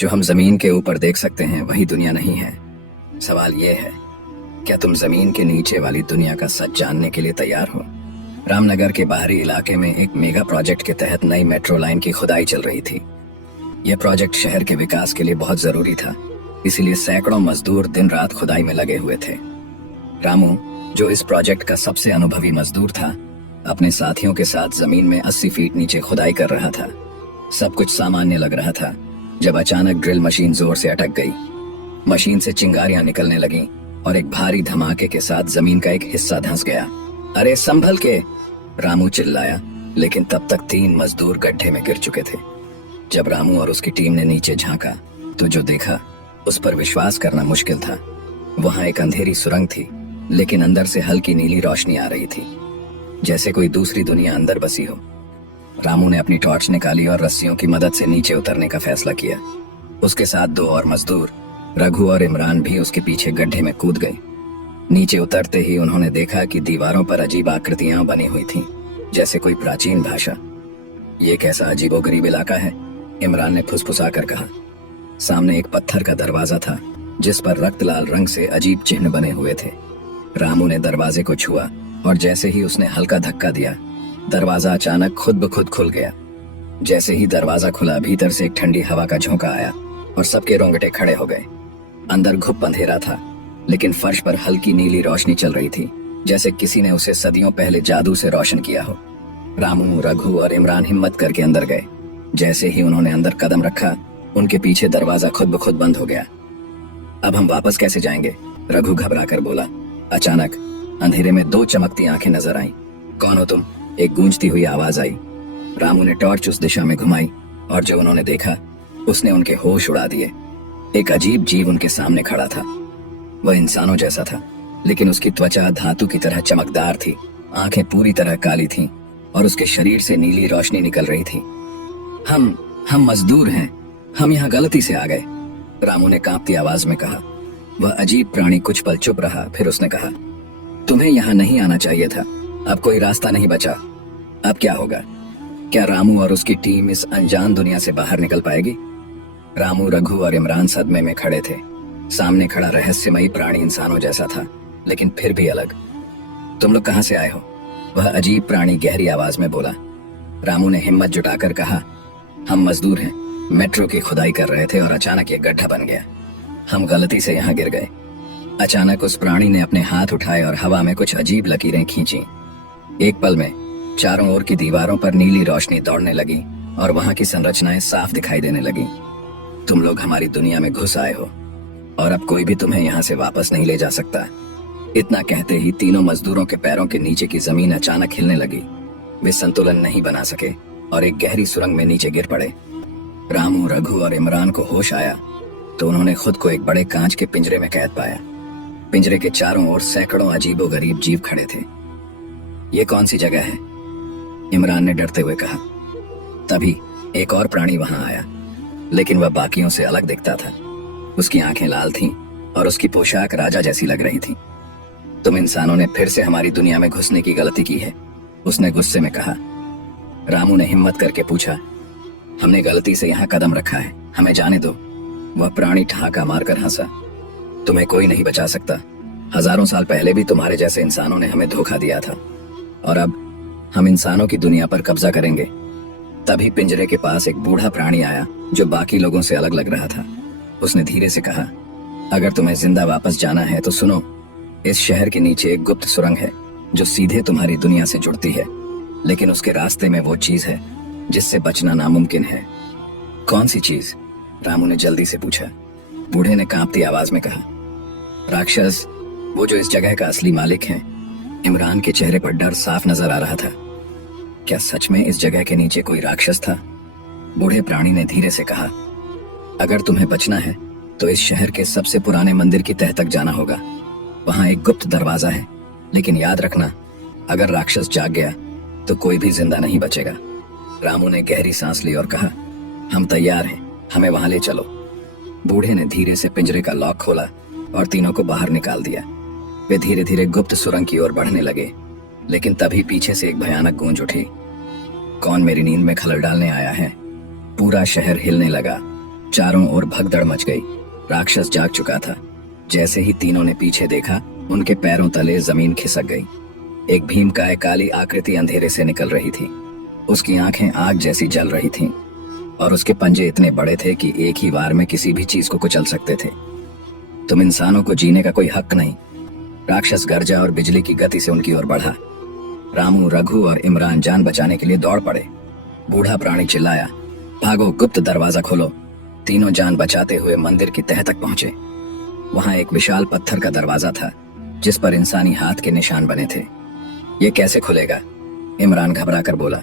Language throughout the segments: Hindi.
जो हम जमीन के ऊपर देख सकते हैं वही दुनिया नहीं है। सवाल ये है, क्या तुम जमीन के नीचे वाली दुनिया का सच जानने के लिए तैयार हो? रामनगर के बाहरी इलाके में एक मेगा प्रोजेक्ट के तहत नई मेट्रो लाइन की खुदाई चल रही थी। यह प्रोजेक्ट शहर के विकास के लिए बहुत जरूरी था, इसीलिए सैकड़ों मजदूर दिन रात खुदाई में लगे हुए थे। रामू, जो इस प्रोजेक्ट का सबसे अनुभवी मजदूर था, अपने साथियों के साथ जमीन में 80 फीट नीचे खुदाई कर रहा था। सब कुछ सामान्य लग रहा था जब अचानक ड्रिल मशीन जोर से अटक गई। मशीन से चिंगारियां निकलने लगीं और एक भारी धमाके के साथ जमीन का एक हिस्सा धंस गया। अरे संभल के! रामू चिल्लाया, लेकिन तब तक 3 मजदूर गड्ढे में गिर चुके थे। जब रामू और उसकी टीम ने नीचे झांका तो जो देखा उस पर विश्वास करना मुश्किल था। वहां एक अंधेरी सुरंग थी, लेकिन अंदर से हल्की नीली रोशनी आ रही थी, जैसे कोई दूसरी दुनिया अंदर बसी हो। रामू ने अपनी टॉर्च निकाली और रस्सियों की मदद से नीचे उतरने का फैसला किया। उसके साथ 2 और मजदूर, रघु और इमरान, भी उसके पीछे गड्ढे में कूद गए। नीचे उतरते ही उन्होंने देखा कि दीवारों पर अजीब आकृतियां बनी हुई थीं, जैसे कोई प्राचीन भाषा। ये कैसा अजीबोगरीब इलाका है? इमरान ने फुसफुसाकर कहा। सामने एक पत्थर का दरवाजा था, जिस पर रक्त लाल रंग से अजीब चिन्ह बने हुए थे। रामू ने दरवाजे को छुआ और जैसे ही उसने हल्का धक्का दिया, दरवाजा अचानक खुद ब खुद खुल गया। जैसे ही दरवाजा खुला, भीतर से एक ठंडी हवा का झोंका आया और सबके रोंगटे खड़े हो गए। अंदर घुप अंधेरा था, लेकिन फर्श पर हल्की नीली रोशनी चल रही थी, जैसे किसी ने उसे सदियों पहले जादू से रोशन किया हो। रामू, रघु और इमरान हिम्मत करके अंदर गए। जैसे ही उन्होंने अंदर कदम रखा, उनके पीछे दरवाजा खुद ब खुद बंद हो गया। अब हम वापस कैसे जाएंगे? रघु घबराकर बोला। अचानक अंधेरे में 2 चमकती आंखें नजर आईं। कौन हो तुम? एक गूंजती हुई आवाज आई। रामू ने टॉर्च उस दिशा में घुमाई और जो उन्होंने देखा उसने उनके होश उड़ा दिए। एक अजीब जीव उनके सामने खड़ा था। वह इंसानों जैसा था, लेकिन उसकी त्वचा धातु की तरह चमकदार थी। आंखें पूरी तरह काली थीं और उसके शरीर से नीली रोशनी निकल रही थी। हम मजदूर हैं, हम यहाँ गलती से आ गए, रामू ने कांपती आवाज में कहा। वह अजीब प्राणी कुछ पल चुप रहा, फिर उसने कहा, तुम्हें यहाँ नहीं आना चाहिए था। अब कोई रास्ता नहीं बचा। अब क्या होगा? क्या रामू और उसकी टीम इस अनजान दुनिया से बाहर निकल पाएगी? रामू, रघु और इमरान सदमे में खड़े थे। सामने खड़ा रहस्यमयी प्राणी इंसानों जैसा था, लेकिन फिर भी अलग। तुम लोग कहां से आए हो? वह अजीब प्राणी गहरी आवाज में बोला। रामू ने हिम्मत जुटाकर कहा, हम मजदूर हैं, मेट्रो की खुदाई कर रहे थे और अचानक ये गड्ढा बन गया। हम गलती से यहाँ गिर गए। अचानक उस प्राणी ने अपने हाथ उठाए और हवा में कुछ अजीब लकीरें खींची। एक पल में चारों ओर की दीवारों पर नीली रोशनी दौड़ने लगी और वहां की संरचनाएं साफ दिखाई देने लगी। तुम लोग हमारी दुनिया में घुस आए हो और अब कोई भी तुम्हें यहाँ से वापस नहीं ले जा सकता। इतना कहते ही तीनों मजदूरों के पैरों के नीचे की जमीन अचानक हिलने लगी। वे संतुलन नहीं बना सके और एक गहरी सुरंग में नीचे गिर पड़े। रामू, रघु और इमरान को होश आया तो उन्होंने खुद को एक बड़े कांच के पिंजरे में कैद पाया। पिंजरे के चारों ओर सैकड़ों अजीबोगरीब जीव खड़े थे। ये कौन सी जगह है? इमरान ने डरते हुए कहा। तभी एक और प्राणी वहां आया, लेकिन वह बाकियों से अलग दिखता था। उसकी आंखें लाल थीं और उसकी पोशाक राजा जैसी लग रही थी। तुम इंसानों ने फिर से हमारी दुनिया में घुसने की गलती की है, उसने गुस्से में कहा। रामू ने हिम्मत करके पूछा, हमने गलती से यहाँ कदम रखा है, हमें जाने दो। वह प्राणी ठहाका मारकर हंसा। तुम्हें कोई नहीं बचा सकता। हजारों साल पहले भी तुम्हारे जैसे इंसानों ने हमें धोखा दिया था और अब हम इंसानों की दुनिया पर कब्जा करेंगे। तभी पिंजरे के पास एक बूढ़ा प्राणी आया जो बाकी लोगों से अलग लग रहा था। उसने धीरे से कहा, अगर तुम्हें जिंदा वापस जाना है तो सुनो, इस शहर के नीचे एक गुप्त सुरंग है जो सीधे तुम्हारी दुनिया से जुड़ती है, लेकिन उसके रास्ते में वो चीज है जिससे बचना नामुमकिन है। कौन सी चीज? रामू ने जल्दी से पूछा। बूढ़े ने कांपती आवाज में कहा, राक्षस, वो जो इस जगह का असली मालिक है। इमरान के चेहरे पर डर साफ नजर आ रहा था। क्या सच में इस जगह के नीचे कोई राक्षस था? बूढ़े प्राणी ने धीरे से कहा, अगर तुम्हें बचना है तो इस शहर के सबसे पुराने मंदिर की तह तक जाना होगा। वहां एक गुप्त दरवाजा है, लेकिन याद रखना, अगर राक्षस जाग गया तो कोई भी जिंदा नहीं बचेगा। रामू ने गहरी सांस ली और कहा, हम तैयार हैं, हमें वहां ले चलो। बूढ़े ने धीरे से पिंजरे का लॉक खोला और तीनों को बाहर निकाल दिया। वे धीरे धीरे गुप्त सुरंग की ओर बढ़ने लगे, लेकिन तभी पीछे से एक भयानक गूंज उठी। कौन मेरी नींद में खलल डालने आया है? पूरा शहर हिलने लगा। चारों ओर भगदड़ मच गई। राक्षस जाग चुका था। जैसे ही तीनों ने पीछे देखा, उनके पैरों तले जमीन खिसक गई। एक भीमकाय काली आकृति अंधेरे से निकल रही थी। उसकी आंखें आग जैसी जल रही थीं और उसके पंजे इतने बड़े थे कि एक ही वार में किसी भी चीज को कुचल सकते थे। तुम इंसानों को जीने का कोई हक नहीं। राक्षस गर्जा और बिजली की गति से उनकी ओर बढ़ा। रामू, रघु और इमरान जान बचाने के लिए दौड़ पड़े। बूढ़ा प्राणी चिल्लाया, भागो, गुप्त दरवाजा खोलो। तीनों जान बचाते हुए मंदिर की तह तक पहुंचे। वहां एक विशाल पत्थर का दरवाजा था जिस पर इंसानी हाथ के निशान बने थे। ये कैसे खुलेगा? इमरान घबरा कर बोला।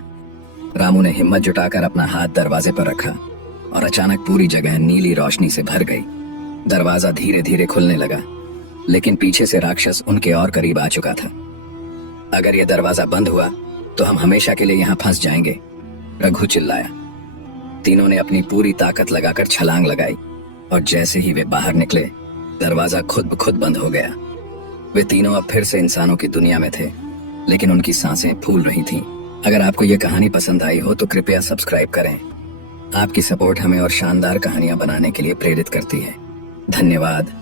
रामू ने हिम्मत जुटाकर अपना हाथ दरवाजे पर रखा और अचानक पूरी जगह नीली रोशनी से भर गई। दरवाजा धीरे धीरे खुलने लगा, लेकिन पीछे से राक्षस उनके और करीब आ चुका था। अगर यह दरवाजा बंद हुआ तो हम हमेशा के लिए यहाँ फंस जाएंगे, रघु चिल्लाया। तीनों ने अपनी पूरी ताकत लगाकर छलांग लगाई और जैसे ही वे बाहर निकले, दरवाजा खुद ब खुद बंद हो गया। वे तीनों अब फिर से इंसानों की दुनिया में थे, लेकिन उनकी सांसें फूल रही थीं। अगर आपको ये कहानी पसंद आई हो तो कृपया सब्सक्राइब करें। आपकी सपोर्ट हमें और शानदार कहानियां बनाने के लिए प्रेरित करती है। धन्यवाद।